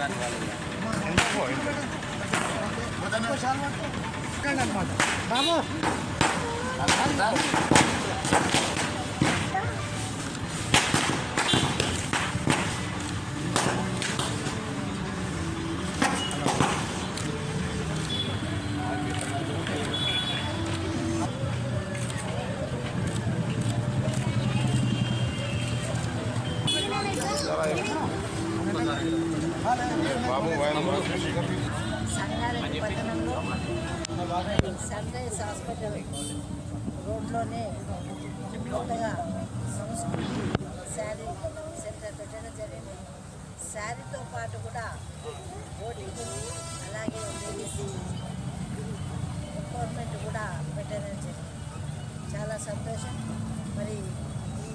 బాబు సంగారెడ్డి పట్టణంలో sun rise hospital రోడ్లోనే కొత్తగా సంస్కృతి శారీ సెంటర్ పెట్టడం జరిగింది. శారీతో పాటు కూడా బోటింగ్ అలాగే లేడీస్ ఎంపవర్మెంట్ కూడా పెట్టడం జరిగింది. చాలా సంతోషం. మరి ఈ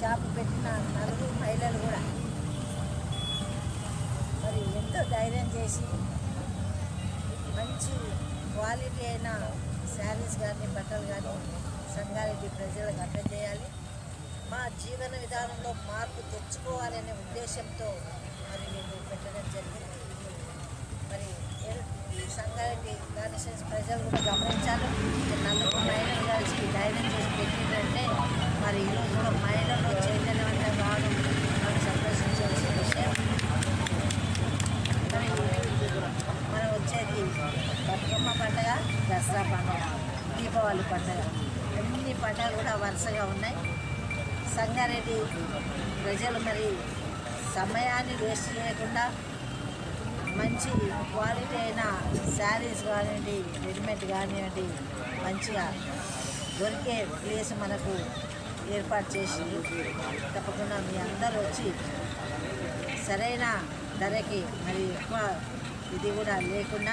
షాప్ పెట్టిన నలుగురు మహిళలు కూడా మరి ఎంతో ధైర్యం చేసి మంచి క్వాలిటీ అయిన శారీస్ కానీ బట్టలు కానీ సంగారెడ్డి ప్రజలకు అందజేయాలి. మా జీవన విధానంలో మార్పు తెచ్చుకోవాలనే ఉద్దేశంతో మరి నేను పెట్టడం జరిగింది. మరి సంగారెడ్డి కాన్స్టిట్యూన్సీ ప్రజలు కూడా గమనించాలి. నలుగురు మహిళలు కలిసి ధైర్యం చేసి పెట్టిందంటే మరి ఈరోజు కూడా మహిళలు చైతన్యవంతం కావడం మనకు సంతోషించవలసిన విషయం. మనం వచ్చేది బతుకమ్మ పండుగ, దసరా పండుగ, దీపావళి పండుగ, అన్ని పండుగలు కూడా వరుసగా ఉన్నాయి. సంగారెడ్డి ప్రజలు మరి సమయాన్ని వేస్ట్ చేయకుండా మంచి క్వాలిటీ అయిన శారీస్ కానివ్వండి, రెడీమేడ్ కానివ్వండి, మంచిగా దొరికే ప్లేస్ మనకు ఏర్పాటు చేసి తప్పకుండా మీ అందరూ వచ్చి సరైన ధరకి మరి ఎక్కువ ఇది కూడా లేకుండా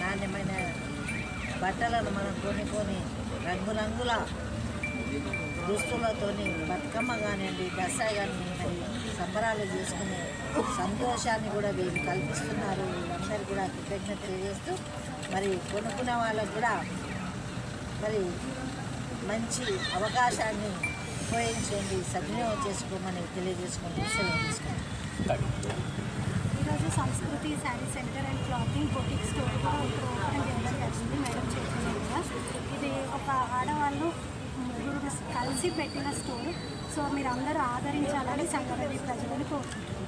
నాణ్యమైన బట్టలను మనం కొని రంగురంగుల దుస్తులతోని బతుకమ్మ కానివ్వండి, దసరా కానీ మరి సంబరాలు చేసుకునే సంతోషాన్ని కూడా వీళ్ళు కల్పిస్తున్నారు. వీళ్ళందరూ కూడా కృతజ్ఞత తెలియజేస్తూ మరి కొనుక్కున్న వాళ్ళకు కూడా మరి మంచి అవకాశాన్ని ఉపయోగించండి, సద్వినియోగం చేసుకోమని తెలియజేసుకుంటూ సెలవు తీసుకుంటాం. ఈరోజు సంస్కృతి sari centre and clothing boutique store కూడా ఇప్పుడు ఓపెన్ చేయడం జరిగింది మేడం చేతుల్లో. ఇది ఒక ఆడవాళ్ళు ముగ్గురు కలిసి పెట్టిన స్టోర్. సో మీరు అందరూ ఆదరించాలని సంగారెడ్డి ప్రజలను కోరుకుంటున్నాను.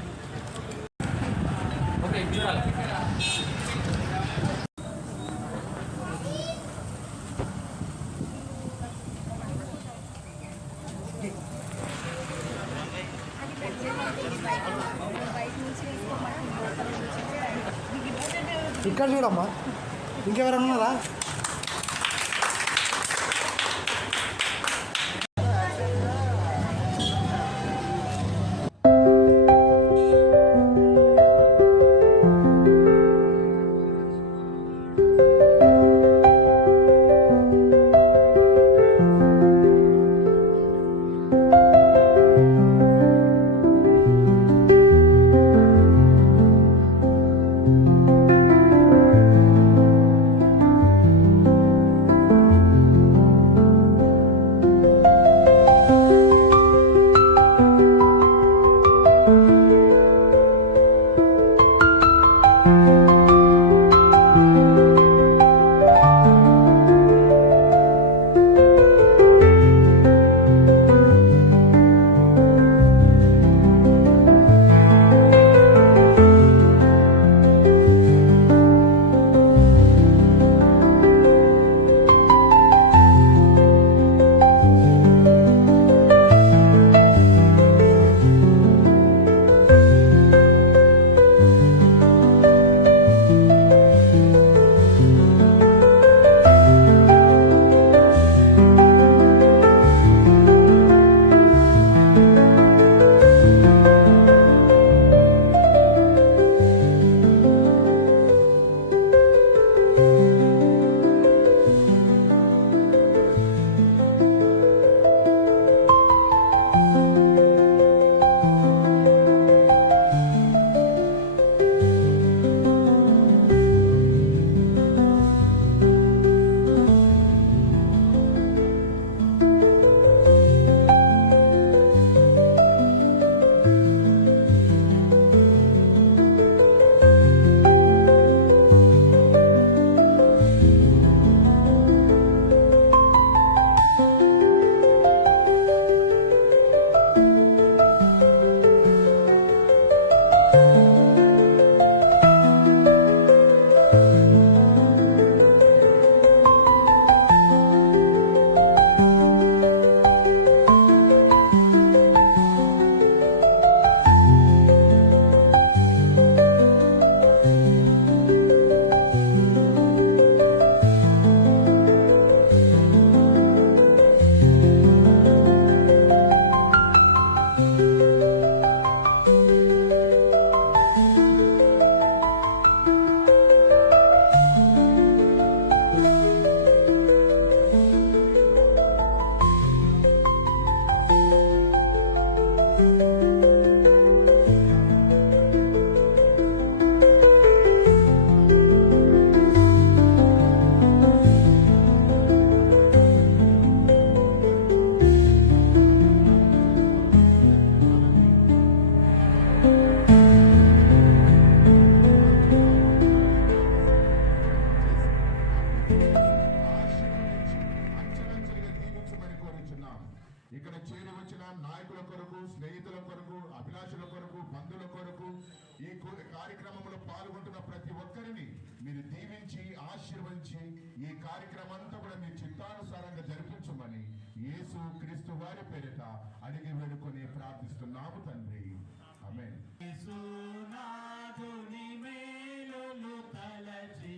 ఇక్కడ చూడమ్మా, ఇంకెవరైనా ఉన్నారా? ప్రార్థిస్తున్నాం. ఇక్కడ చేరి వచ్చిన నాయకుల కొరకు, స్నేహితుల కొరకు, అభిలాషుల కొరకు, బంధువుల కొరకు, ఈ కార్యక్రమంలో పాల్గొంటున్న ప్రతి ఒక్కరిని మీరు దీవించి ఆశీర్వదించి ఈ కార్యక్రమం అంతా కూడా మీ చిత్తానుసారంగా జరిపించమని యేసు క్రీస్తు వారి పేరిట అడిగి వేడుకొని ప్రార్థిస్తున్నాము తండ్రి. ఆమేన్. యేసునాథుని మేలులు తలచి